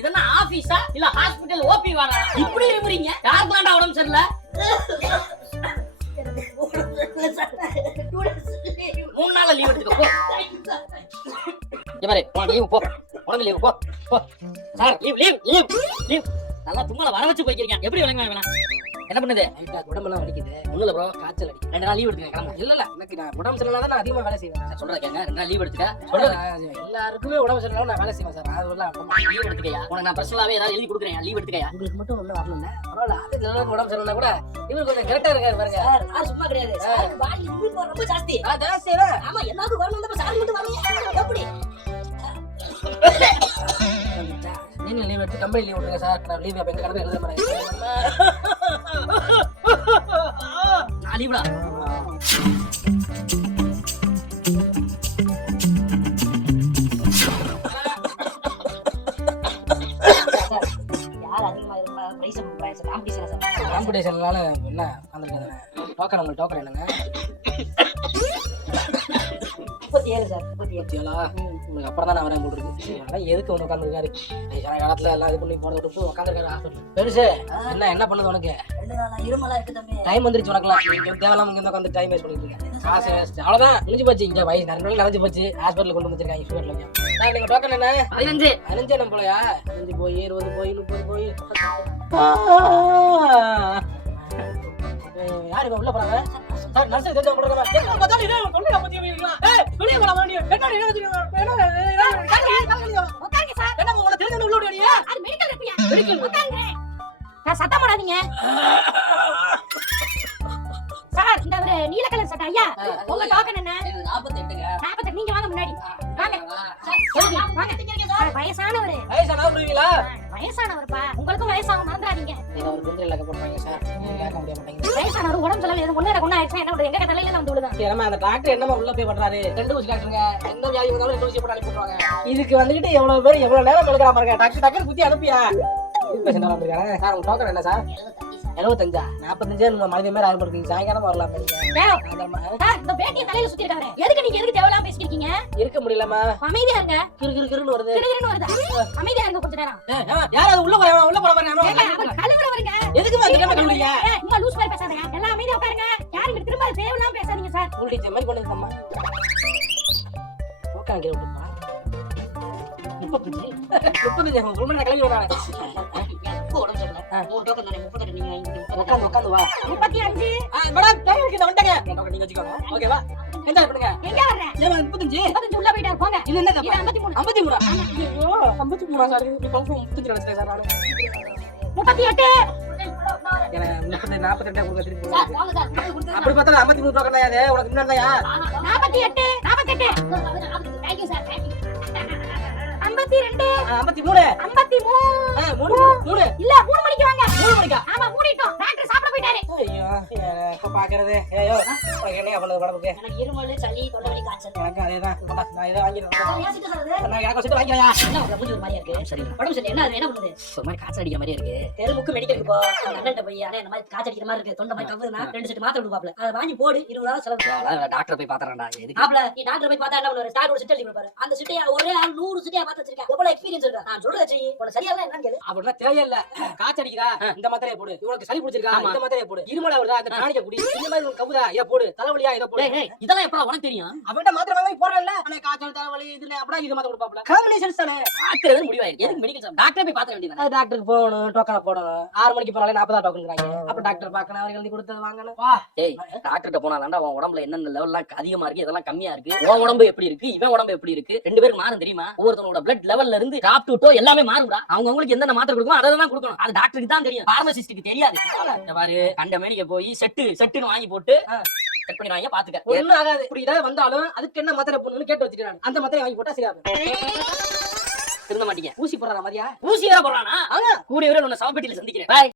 இதெல்லாம் ஆபீஸா இல்ல hospital OP வாடா? இப்படி இருமுறீங்க. யாருக்குலாம்டா உடம்பு சரியில்லை? 3 நாள் லீவ் எடுத்துக்க போ. இவரே உனக்கு லீவ் போ. உனக்கு லீவ் போ. Sir leave. நல்லா தும்மல வர வச்சு போய்க்கிறீங்க. எப்படி விளங்க வேணாம்? என்ன பண்ணுது? உடம்பெல்லாம் வலிக்குது. ஒண்ணுல ப்ரோ, காய்ச்சல் அடிக்குது. 2 நாள் லீவ் எடுத்துக்க. கிளம்பு. இல்ல எனக்கு நான் உடம்பு சரியில்லை நான் அதிகமா வேலை செய்வேன். சொல்றேன் கேங்க. 2 நாள் லீவ் எடுத்துக்க. எல்லாருக்குமே உடம்பு சரியில்லை நான் வேலை செய்வேன் சார். அதெல்லாம் லீவ் எடுத்துக்கயா. உனக்கு நான் பர்சனலாவே ஏதாவது எழுதி கொடுக்குறேன். லீவ் எடுத்துக்கயா. உங்களுக்கு மட்டும் ஒன்றும் வரல. பரவாயில்ல. அது எல்லாருக்கும் உடம்பு சரியில்லை கூட இவரு கொஞ்சம் கரெக்டா இருக்காரு பாருங்க. சார் நான் சும்மா கிடையாது. சார் பாடி இம்யூனிட்டி ரொம்ப ஜாஸ்தி. ஜாஸ்தி தான். ஆமா எல்லாருக்கும் வரணும் தான் சார் மட்டும் வரணும். எப்படி? நீங்க லீவ் எடுத்து கம்பெனி லீவ் விட்டுருங்க சார். நான் லீவ் அப்ப எங்க கடை எழுத மாட்டேன். நான் லீவ்டா. யார் அதிகமா இருந்தா பிரைஸ் கொடுப்பாங்க சார். Competition sir. காம்படிஷன்னால என்ன வந்துருக்காங்க. டோக்கன் உங்களுக்கு டோக்கன் என்னங்க? 37 சார். 37 உங்களுக்கு அப்புறம் தான் நான் வரேன் போல் இருக்கு. அதெல்லாம் எதுக்கு வந்து உட்காந்துருக்காரு? காலத்துல எல்லாம் இது பண்ணி போன விட்டு உட்காந்துருக்காரு ஹாஸ்பிட்டல். பெருசு என்ன பண்ணுது உனக்கு? 2 நாளா இருமலா இருக்கு தம்பி. டைம் வந்துருச்சு உனக்குலாம். இங்க தேவலாம் இங்க உட்காந்து டைம் வேஸ்ட் பண்ணிட்டு இருக்கேன். காசு வேஸ்ட். அவ்வளவுதான் முடிஞ்சு போச்சு. இங்க வயசு நிறைஞ்சு போச்சு. ஹாஸ்பிட்டல் கொண்டு வந்துருக்காங்க. ஷுகர்ல சார் நீங்க டோக்கன் என்ன? 15 நம்ம போலயா? 15 போய் 20 போய் 30 போய் யாரு உள்ள போறாங்க? சார் நர்ஸ் தெரிஞ்சவங்க போறாங்க. என்ன பத்தால இது தொண்டைல பத்தி வீங்களா? வெளிய போலாம் வாடி. என்னடி என்ன தெரியும்? உட்காருங்க சார். என்ன உங்களை தெரிஞ்சவங்க உள்ள ஓடியா? அது மெடிக்கல் ரெப்பியா? மெடிக்கல் உட்காருங்க. நான் சத்தம் போடாதீங்க. சார் இந்த ஒரு நீல கலர் சட்டை ஐயா. உங்க டோக்கன் என்ன? 48ங்க. 48 நீங்க வாங்க முன்னாடி. வாங்க. வாங்க. சார் வயசானவரு. வயசானவருங்களா? வயசானவர்ப்பா. உங்களுக்கும் வயசாக மறந்துடாதீங்க. நீங்க ஒரு குந்தில லக்க போடுறீங்க சார். நீங்க கேட்க முடிய மாட்டீங்க. வயசானவர் உடம்பு சரியில்லை. எது ஒண்ணு ஆயிடுச்சு என்ன பண்றது? எங்க தலையில நான் விழுதான். ஏமா அந்த டாக்டர் என்னமா உள்ள போய் பண்றாரு? 2 ஊசி டாக்டருங்க. எந்த வியாதி வந்தாலும் 2 ஊசி போட்டு அனுப்பி விட்டுருவாங்க. இதுக்கு வந்துட்டு எவ்வளவு பேர் எவ்வளவு நேரம் எடுக்கறா பாருங்க. டாக்டர் குத்தி அனுப்பியா? பேஷண்ட் வந்திருக்காங்க. சார் உங்க டோக்கன் என்ன சார்? 75 45 நம்ம மனித மேல ஆரம்பிக்கிறீங்க. சாயங்காலம் வரலாம் சார். இந்த பேட்டியை தலையில சுத்தி இருக்காரு. எதுக்கு தேவலாம் பேசிக்கிறீங்க? இருக்க முடியலமா. அமைதியா இருங்க. கிறுகிறுன்னு வருது. அமைதியா இருங்க கொஞ்ச நேரம். யார் அது உள்ள போற பாருங்க. கழுவுறவங்க எதுக்கு வந்து கழுவுறீங்க? இங்க லூஸ் மாதிரி பேசாதீங்க. எல்லாம் அமைதியா உட்காருங்க. யாரும் திரும்ப தேவலாம் பேசாதீங்க சார். ஸ்கூல் டீச்சர் மாதிரி பண்ணுங்கம்மா. ஓகே அங்க விட்டுப்பா. 35 ரொம்ப நான் கிளம்பி வரானே. உடம்பு சரியில்லை. ஒரு டோக்கன் தானே 38 நீங்க உட்காந்து வா. 35 மேடம் டைம் இருக்கு வந்துங்க. டோக்கன் நீங்க வச்சுக்கோங்க. ஓகேவா? என்ஜாய் பண்ணுங்க. எங்க வர்ற? ஏமா 35 உள்ள போய்டா போங்க. இது என்ன? 53 ஐயோ 53 சார். இது 35 நினைச்சேன் சார் நானு. 38 எனக்கு 42 கொடுங்க திருப்பி. சார் வாங்க சார். அப்படி பார்த்தா 53 டோக்கன் தான் அது. உனக்கு இன்னும் தான்யா? 48 thank you sir. Thank you. 52 53 3 இல்ல 3 மணிக்கு வாங்க. 3 மணிக்கா? ஆமா மூடிட்டோம். டாக்டர் சாப்பிட போயிட்டாரு. ஐயோ இப்ப பாக்குறது. ஐயோ உனக்கு என்ன அவ்வளவு உடம்புக்கு? எனக்கு இருமல் சளி தொண்டை காய்ச்சல். எனக்கு அதேதான். நான் இதை வாங்கிடுறேன். ஏசிட்டு சார் நான் எனக்கு வச்சுட்டு வாங்கிக்கலையா? என்ன உங்க மூஞ்சி ஒரு மாதிரியா இருக்கு? சரி. உடம்பு சரி என்ன பண்ணுது? ஒரு மாதிரி காய்ச்சல் அடிக்கிற மாதிரியே இருக்கு. தெருமுக்கு மெடிக்கலுக்கு போ. அண்ணன்ட்ட போய் அண்ணே இந்த மாதிரி காய்ச்சல் அடிக்கிற மாதிரி இருக்கு. தொண்டை மாதிரி கவுதுனா 2 செட் மாத்திரை கொடுப்பாப்ல. அதை வாங்கி போடு 20,000 செலவு. டாக்டர் போய் பாத்துறேன்டா. எதுக்கு? மாப்ள நீ டாக்டர் போய் பார்த்தா என்ன பண்ணுவாரு? டாக்டர் ஒரு சிட்ட எழுதி கொடுப்பாரு. அந்த சிட்டையா ஒரே ஆள் 100 சிட்டையா பார்த்து வச்சிருக்கா. எவ்வளவு எக்ஸ்பீரியன்ஸ் இருக்கா? நான் சொல்றத செய். உனக்கு சரியா என்னன்னு கேளு. அப்படின்னா தேவையில்ல. காய்ச்சல் அடிக்கிறா இந்த மாத்திரையை போடு. இவனுக்கு சளி பிடிச்சிருக்கா இந்த மாத்திரையை போடு. இருமலை வருதா அந்த டானிக்க குடி. இந்த மாதிரி உனக்கு கவுதா இத போடு. தலைவலியா இத போடு. டேய் இதெல்லாம் எப்படா உனக்கு தெரியும்? அவன்ட்ட மாத்திரை வாங்கி போறல. அண்ணே காய்ச்சல் தலைவலி இதுல அப்படியே இது மாத்திரை கொடுப்பாப்ல. காம்பினேஷன்ஸ் தானே. பாக்குறது முடிவாயிருக்கு. எதுக்கு மெடிக்கல் ஷாப்? டாக்டர் போய் பாத்துற வேண்டியது. டாக்டருக்கு போகணும். டோக்கன் போடணும். 6 மணிக்கு போனாலே 40 டோக்கன்ங்கறாங்க. அப்ப டாக்டர் பார்க்கணும். அவர்கள் எழுதி கொடுத்தது வாங்கணும். வா. டேய் டாக்டர்ட்ட போனாதான்டா உன் உடம்புல என்னென்ன லெவல்லாம் அதிகமா இருக்கு இதெல்லாம் கம்மியா இருக்கு. உன் உடம்பு எப்படி இருக்கு இவன் உடம்பு எப்படி இருக்கு 2 பேருக்கு மாறும் தெரியுமா? ஒவ்வொருத்தனோட பிளட் லெவல்ல இருந்து டாப் டு டோ எல்லாமே மாறும்டா. அவங்களுக்கு என்னென்ன மாத்திரை கொடுக்கணும் அதை தான் கொடுக்கணும். அது டாக்டருக்கு தான் தெரியும். பார்மசிஸ்டுக்கு தெரியாது. இந்த பாரு கண்ட மேனிக்கு போய் செட்டுன்னு வாங்கி போட்டு கட் பண்ணி வாங்கி பாத்துக்க. ஒண்ணும் ஆகாது. இப்படி ஏதாவது வந்தாலும் அதுக்கு என்ன மாத்திரை போடணும்னு கேட்டு வச்சிட்டு நான் அந்த மாத்திரை வாங்கி போட்டா சரியா திருந்த மாட்டீங்க. ஊசி போடுற மாதிரியா? ஊசி வேற போடுறானா? கூடிய விரைவில் உன்னை சவப்பெட்டியில சந்திக்கிறேன்.